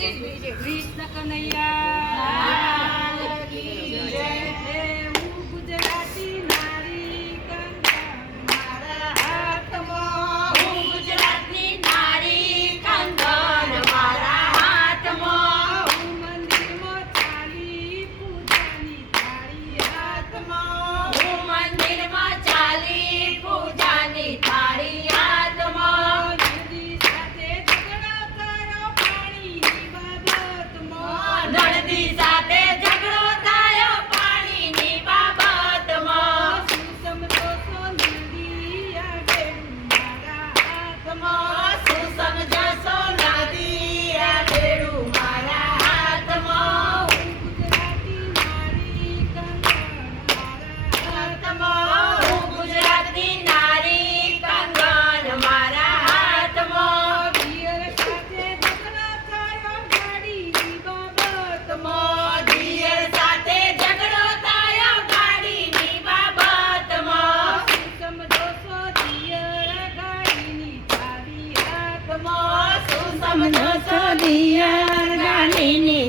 કૃષ્ણ કનૈયા રામ રસ દિયા ગાલીની